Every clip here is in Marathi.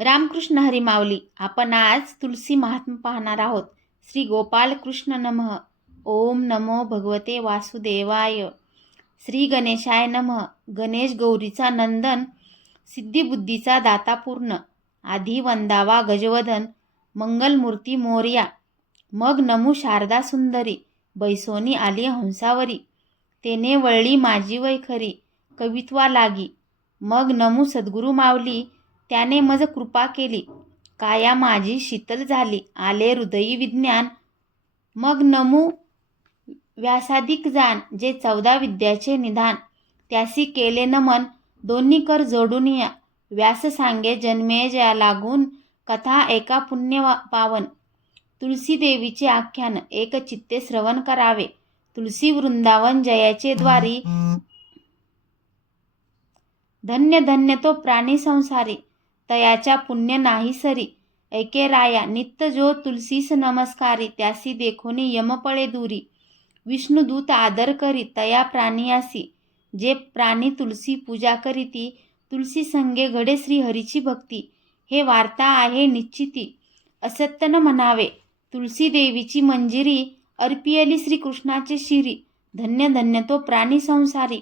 रामकृष्ण हरी माऊली आपण आज तुलसी महात्म पाहणार आहोत. श्री गोपाल कृष्ण नमः. ओम नमो भगवते वासुदेवाय. श्री गणेशाय नमः. गणेश गौरीचा नंदन. सिद्धिबुद्धीचा दाता पूर्ण आधी वंदावा गजवदन मंगलमूर्ती मोर्या. मग नमू शारदा सुंदरी. बैसोनी आली हंसावरी. तेने वळली माझी वैखरी. कवित्वा लागी. मग नमू सद्गुरू मावली त्याने मज कृपा केली. काया माझी शीतल झाली. आले हृदयी विज्ञान. मग नमू व्यासाधिक जाण जे चौदा विद्याचे निधान. त्यासी केले नमन दोन्ही कर जोडून या. व्यास सांगे जन्मे जया लागून कथा एका पुण्य पावन तुलसी देवीचे आख्यान एक चित्ते श्रवण करावे. तुलसी वृंदावन जयाचे द्वारी. धन्य धन्य तो प्राणी संसारी. तयाच्या पुण्य नाही सरी. ऐके राया नित्य जो तुलसीस नमस्कारी त्यासी देखोनी यमपळे दूरी. विष्णुदूत आदर करी तया प्राणियासी जे प्राणी तुलसी पूजा करीती तुलसी संगे घडे श्री हरीची भक्ती. हे वार्ता आहे निश्चिती. असत्य न म्हणावे तुलसी देवीची मंजिरी अर्पियली श्रीकृष्णाचे शिरी. धन्य धन्य तो प्राणी संसारी.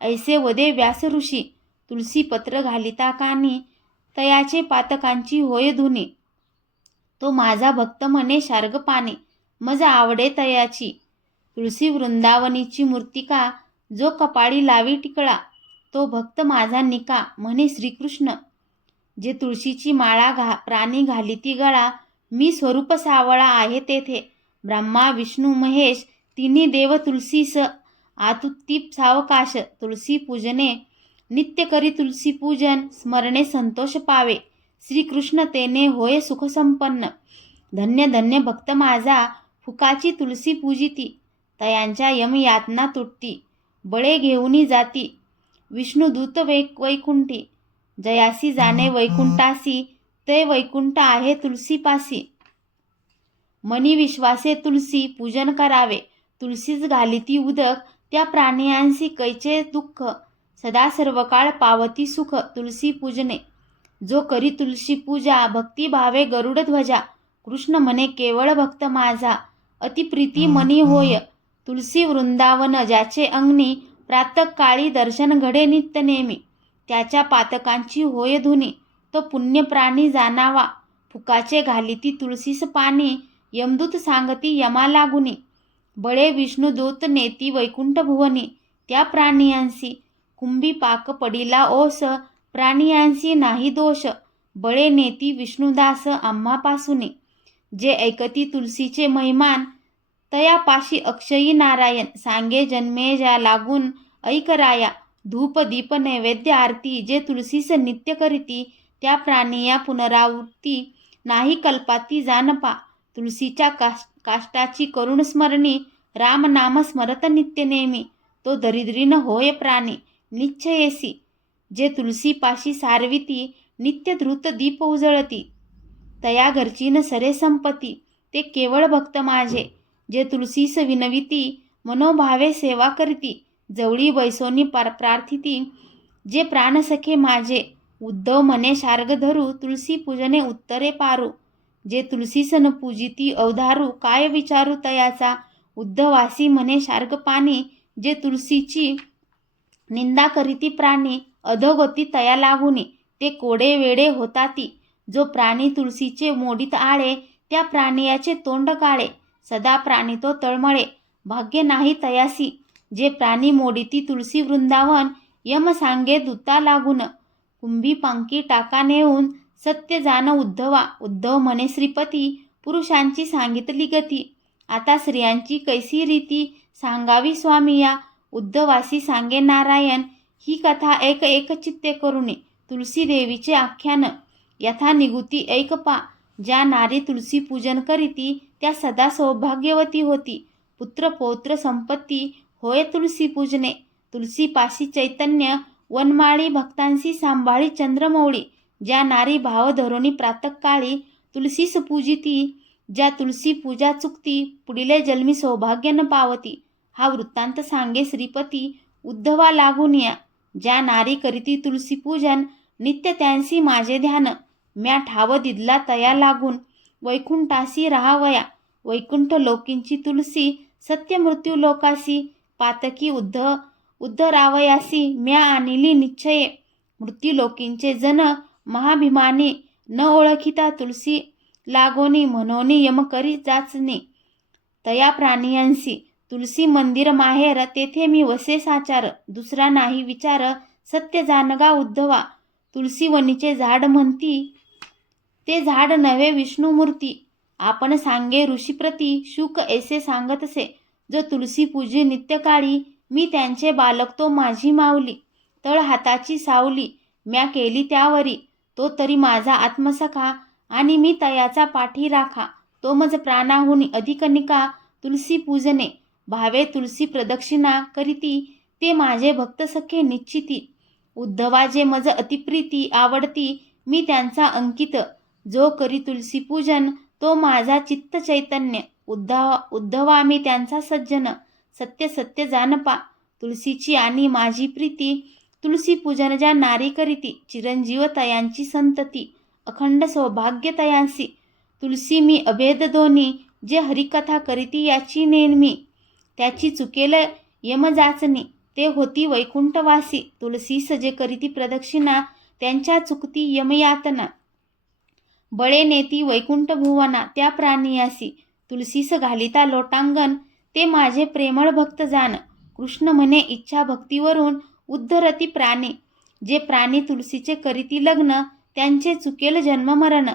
ऐसे वदे व्यास ऋषी तुलसी पत्र घालिता कानी. तयाचे पातकांची होय धुनी तो माझा भक्त म्हणे शार्ग पाने मज आवडे तयाची. तुळशी वृंदावनीची मूर्तिका जो कपाळी लावी टिकळा. तो भक्त माझा निका म्हणे श्रीकृष्ण. जे तुळशीची माळा घा प्राणी घालिती गळा मी स्वरूप सावळा आहे तेथे. ब्रह्मा विष्णू महेश तिन्ही देव तुलसीस आतुत्तीप सावकाश तुळसी पूजने नित्य करी तुलसी पूजन स्मरणे संतोष पावे. श्रीकृष्ण तेने होय सुखसंपन्न धन्य धन्य भक्त माझा फुकाची तुलसी पूजिती. तयांच्या यमयातना तुटती. बळे घेऊनी जाती. विष्णुदूत वै वैकुंठी. जयासी जाणे वैकुंठासी ते वैकुंठ आहे तुलसीपासी. मनी विश्वासे तुलसी पूजन करावे. तुलसीच घालिती उदक त्या प्राणियांसी कैचे दुःख. सदा सर्वकाळ पावती सुख तुलसी पूजने. जो करी तुलसी पूजा भक्ती भावे गरुड ध्वजा. कृष्ण म्हणे केवळ भक्त माझा. अतिप्रीती मनी होय. तुलसी वृंदावन ज्याचे अंगणी प्रातकाळी दर्शन घडे नित्य नेमी. त्याच्या पातकांची होय धुनी. तो पुण्य प्राणी जाणावा. फुकाचे घालिती तुळशीस पाणी. यमदूत सांगती यमा लागुनी. बळे विष्णुदूत नेती वैकुंठ भुवनी. त्या प्राणियांसी कुंभी पाक पडिला ओस प्राणियांशी नाही दोष बळे नेती विष्णुदास आम्हापासून. जे ऐकती तुलसीचे महिमान तयापाशी अक्षयी नारायण सांगे जन्मे ज्या लागून ऐकराया धूप दीप नैवेद्य आरती जे तुलसीस नित्य करीती त्या प्राणिया पुनरावृत्ती नाही कल्पाती जानपा तुलसीच्या काश काष्टाची करुण स्मरणी राम नाम स्मरत नित्य नेमी तो दरिद्रीन होय प्राणी. निश्चयेसी. जे तुलसीपाशी सारविती नित्य धृत दीप उजळती. तया घरचीन सरे संपती. ते केवळ भक्त माझे. जे तुलसीस विनविती मनोभावे सेवा करीती. जवळी बैसोनी पार प्रार्थिती. जे प्राणसखे माझे. उद्धव मने शार्ग धरू तुलसी पूजने उत्तरे पारू. जे तुलसीसन पूजिती अवधारू काय विचारू तयाचा? उद्धवासी मने शार्ग पाणी. जे तुलसीची निंदा करीती प्राणी अधोगती तया लागुनी ते कोडे वेडे होताती. जो प्राणी तुळशीचे मोडीत आळे त्या प्राणियाचे तोंड काळे. सदा प्राणी तो तळमळे. भाग्य नाही तयासी. जे प्राणी मोडीती तुळसी वृंदावन यम सांगे दुता लागून. कुंभी पंकी टाका नेऊन सत्य जाण उद्धवा. उद्धव म्हणे श्रीपती पुरुषांची सांगितली गती. आता स्त्रियांची कैसी रीती सांगावी स्वामी या. उद्धवासी सांगे नारायण ही कथा एक एक चित्ते करुणे तुलसी देवीचे आख्यान. यथा निगुती ऐक पा ज्या नारी तुलसी पूजन करीती त्या सदा सौभाग्यवती होती. पुत्र पौत्र संपत्ती होय तुलसी पूजने. तुलसीपाशी चैतन्य वनमाळी भक्तांशी सांभाळी चंद्रमौळी ज्या नारी भाव धरोणी प्रातकाळी तुलसीस पूजिती. ज्या तुलसी पूजा चुकती पुढिले जन्मी सौभाग्य न पावती. हा वृत्तांत सांगे श्रीपती उद्धवा लागून या. ज्या नारी करीती तुलसी पूजन नित्य त्यांसी माझे ध्यान. म्या ठाव दिदला तया लागून. वैकुंठासी राहावया वैकुंठ लोकींची तुलसी सत्य मृत्यू लोकासी. पातकी उद्ध उद्धरावयासी. म्या आणिली निश्चये. मृत्यू लोकींचे जन महाभिमानी. न ओळखिता तुलसी. लागोनी म्हणोनी यम करी तया प्राणियांसी. तुलसी मंदिर माहेर तेथे मी वसे साचार दुसरा नाही विचार सत्य जानगा उद्धवा. तुलसीवनीचे झाड म्हणती ते झाड नव्हे विष्णुमूर्ती. आपण सांगे ऋषीप्रती शुक ऐसे सांगतसे. जो तुलसी पूजे नित्यकाळी मी त्यांचे बालक तो माझी मावली तळ हाताची सावली म्या केली त्यावरी. तो तरी माझा आत्मसखा आणि मी तयाचा पाठी राखा तो मज प्राणाहून अधिकनिका तुलसी पूजने. भावे तुलसी प्रदक्षिणा करीती ते माझे भक्त सखे निश्चिती. उद्धवा जे मज अतिप्रीती आवडती मी त्यांचा अंकित. जो करी तुलसी पूजन तो माझा चित्त चैतन्य. उद्धवा उद्धवा मी त्यांचा सज्जन. सत्य सत्य जानपा. तुलसीची आणि माझी प्रीती तुलसी पूजन ज्या नारी करीती चिरंजीव तयांची संतती. अखंड सौभाग्य तयांसी. तुलसी मी अभेद दोन्ही जे हरिकथा करीती याची नेहमी त्याची चुकेल यमजाचणी ते होती वैकुंठवासी तुलसीस जे करीती प्रदक्षिणा त्यांच्या चुकती यमयातना. बळे नेती वैकुंठ भुवना त्या प्राणियासी तुलसीस घालिता लोटांगण ते माझे प्रेमळ भक्त जाण कृष्ण म्हणे इच्छा भक्तीवरून उद्धरती प्राणी जे प्राणी तुलसीचे करीती लग्न त्यांचे चुकेल जन्ममरण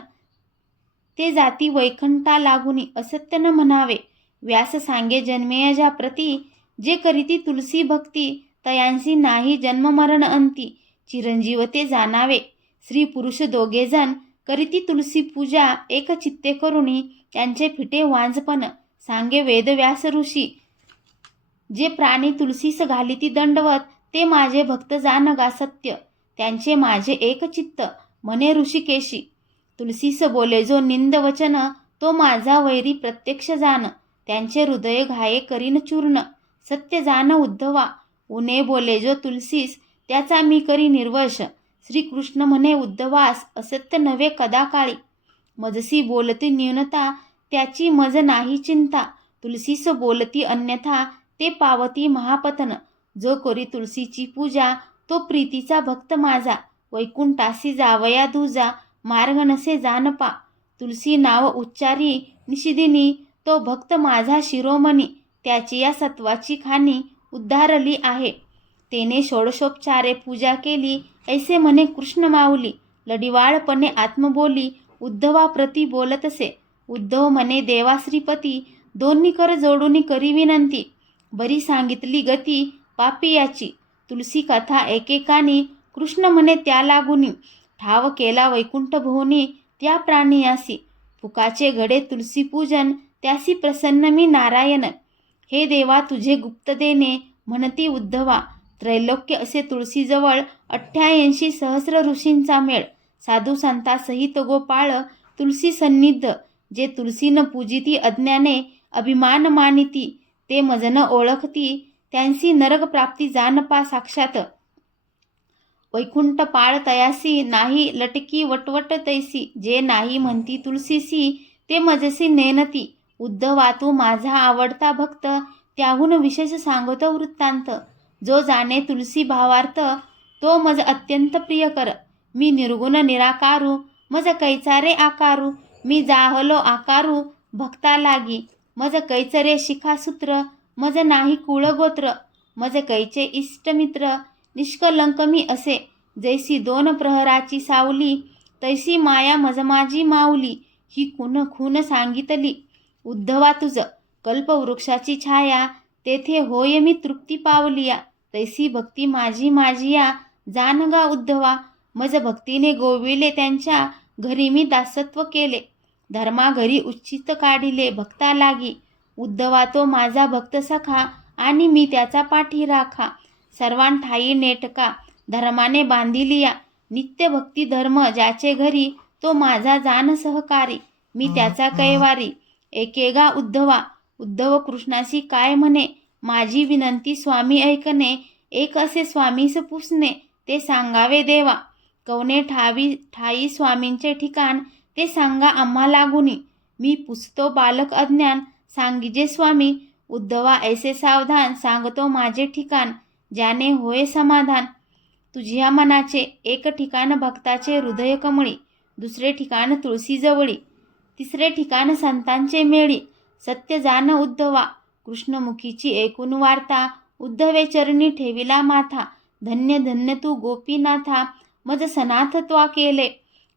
ते जाती वैकुंठा लागुनी असत्य न म्हणावे. व्यास सांगे जन्मेयाच्या प्रती जे करीती तुलसी भक्ती तयांसी नाही जन्ममरण अंती चिरंजीव ते जाणावे. स्त्री पुरुष दोघेजण करीती तुलसी पूजा एक चित्ते करुणी त्यांचे फिटे वांजपण सांगे वेदव्यास ऋषी. जे प्राणी तुलसीस घालिती दंडवत ते माझे भक्त जानगा सत्य त्यांचे माझे एक चित्त म्हणे ऋषिकेशी. तुलसीस बोले जो निंद वचन तो माझा वैरी प्रत्यक्ष जाण त्यांचे हृदय घाये करीन चूर्ण. सत्य जाण उद्धवा. उने बोले जो तुलसीस त्याचा मी करी निर्वश. श्रीकृष्ण म्हणे उद्धवास असत्य नव्हे कदाकाळी मजसी बोलती न्यूनता त्याची मज नाही चिंता. तुलसीस बोलती अन्यथा ते पावती महापतन जो करी तुलसीची पूजा तो प्रीतीचा भक्त माझा. वैकुंठासी जावया दुजा मार्ग नसे जानपा तुलसी नाव उच्चारी निशिदिनी तो भक्त माझा शिरोमणी त्याची या सत्वाची खाणी उद्धारली आहे. तेने षोडशोपचारे पूजा केली ऐसे म्हणे कृष्ण माऊली लढिवाळपणे आत्मबोली उद्धवा प्रती बोलतसे. उद्धव म्हणे देवाश्रीपती दोन्ही कर जोडून करी विनंती. बरी सांगितली गती पापियाची तुलसी कथा एकेकानी कृष्ण म्हणे त्या लागुनी. ठाव केला वैकुंठ भुवनी त्या प्राणियासी फुकाचे घडे तुलसी पूजन त्यासी प्रसन्न मी नारायण. हे देवा तुझे गुप्त देणे म्हणती उद्धवा. त्रैलोक्य असे तुळशीजवळ अठ्ठ्याऐंशी सहस्र ऋषींचा मेळ. साधू संतासहित गोपाळ तुलसी सन्निध. जे तुलसीनं पूजिती अज्ञाने अभिमान मानिती. ते मजन ओळखती त्यांची नरक प्राप्ती जानपा साक्षात. वैकुंठ पाळ तयासी नाही लटकी वटवट तैसी. जे नाही म्हणती तुलसीसी ते मजसी नेनती. उद्धवा तू माझा आवडता भक्त त्याहून विशेष सांगतो वृत्तांत. जो जाणे तुलसी भावार्थ तो मज अत्यंत प्रिय कर. मी निर्गुण निराकारू मज कैचारे आकारू. मी जाहलो आकारू भक्ता लागी. मज कैचरे शिखासूत्र मज नाही कुळगोत्र. मज कैचे इष्टमित्र निष्कलंक मी असे. जैसी दोन प्रहराची सावली तैसी माया मज माझी माऊली. ही खून खून सांगितली? उद्धवा तुझ. कल्पवृक्षाची छाया तेथे होय मी तृप्ती पावलिया. तैसी भक्ती माझी माझी या जानगा उद्धवा मज भक्तीने गोविले त्यांच्या घरी मी दासत्व केले. धर्मा घरी उच्चित काढिले भक्ता लागी. उद्धवा तो माझा भक्त सखा आणि मी त्याचा पाठी राखा. सर्वांठाई नेटका धर्माने बांधिलिया. नित्य भक्ती धर्म ज्याचे घरी तो माझा जान सहकारी. मी त्याचा कैवारी. एकेगा उद्धवा. उद्धव कृष्णाशी काय म्हणे? माझी विनंती स्वामी ऐकणे एक असे स्वामीस पुसणे ते सांगावे देवा. कवने ठावी ठाई स्वामींचे ठिकाण ते सांगा आम्हा लागुनी. मी पुसतो बालक अज्ञान सांगिजे स्वामी. उद्धवा ऐसे सावधान सांगतो माझे ठिकाण ज्याने होय समाधान. तुझ्या मनाचे एक ठिकाण भक्ताचे हृदय कमळी दुसरे ठिकाण तुळशीजवळी तिसरे ठिकाण संतांचे मेळी. सत्य जाण उद्धवा. कृष्णमुखीची एकूण वार्ता. उद्धवे चरणी ठेविला माथा. धन्य धन्य तू गोपीनाथा. मज सनाथ त्वा केले.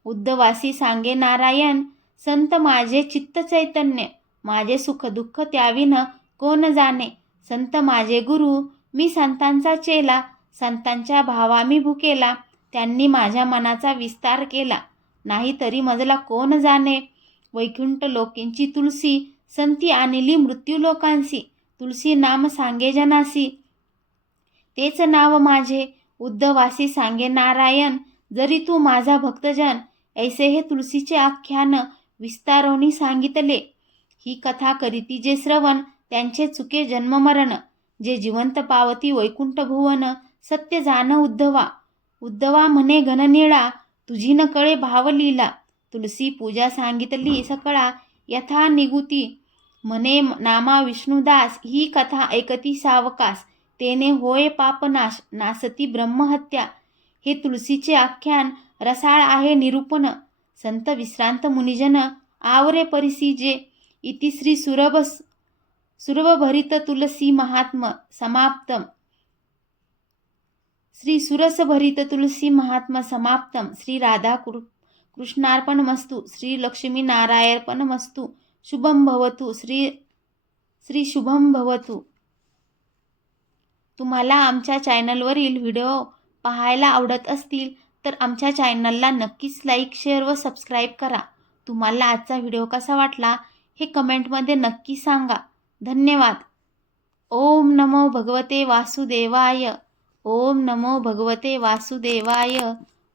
उद्धवासी सांगे नारायण संत माझे चित्त चैतन्य. माझे सुख दुःख त्याविन कोण जाणे? संत माझे गुरु मी संतांचा चेला. संतांच्या भावा मी भुकेला. त्यांनी माझ्या मनाचा विस्तार केला. नाही तरी मजला कोण जाणे? वैकुंठ लोकींची तुलसी संती आणली मृत्यू लोकांसी तुलसी नाम सांगे जनासी. तेच नाव माझे उद्धवासी सांगे नारायण जरी तू माझा भक्तजन ऐसे हे तुलसीचे आख्यान विस्तारोनी सांगितले. ही कथा करीती जे श्रवण त्यांचे चुके जन्ममरण जे जिवंत पावती वैकुंठ भुवन सत्य जाण उद्धवा. उद्धवा म्हणे घननिळा तुझी न कळे भावलीला तुलसी पूजा सांगितली सकळा यथा निगुती मने नामा विष्णुदास ही कथा ऐकती सावकास तेने होय पापनाश नासती ब्रह्महत्या हे तुलसीचे आख्यान रसाळ आहे निरूपण संत विश्रांत मुनिजन आवरे परिसी जे इति श्री सुरभ सुरभभरित तुलसी महात्म समाप्तम श्री सुरसभरित तुलसी महात्म समाप्तम श्री राधा कृ कृष्णार्पणमस्तु श्री लक्ष्मी नारायणपणमस्तु शुभम भवतु श्री श्री शुभम भवतु. तुम्हाला आमच्या चॅनलवरील व्हिडिओ पाहायला आवडत असतील तर आमच्या चॅनलला नक्कीच लाईक शेअर व सबस्क्राईब करा. तुम्हाला आजचा व्हिडिओ कसा वाटला हे कमेंटमध्ये नक्की सांगा. धन्यवाद. ओम नमो भगवते वासुदेवाय. ओम नमो भगवते वासुदेवाय.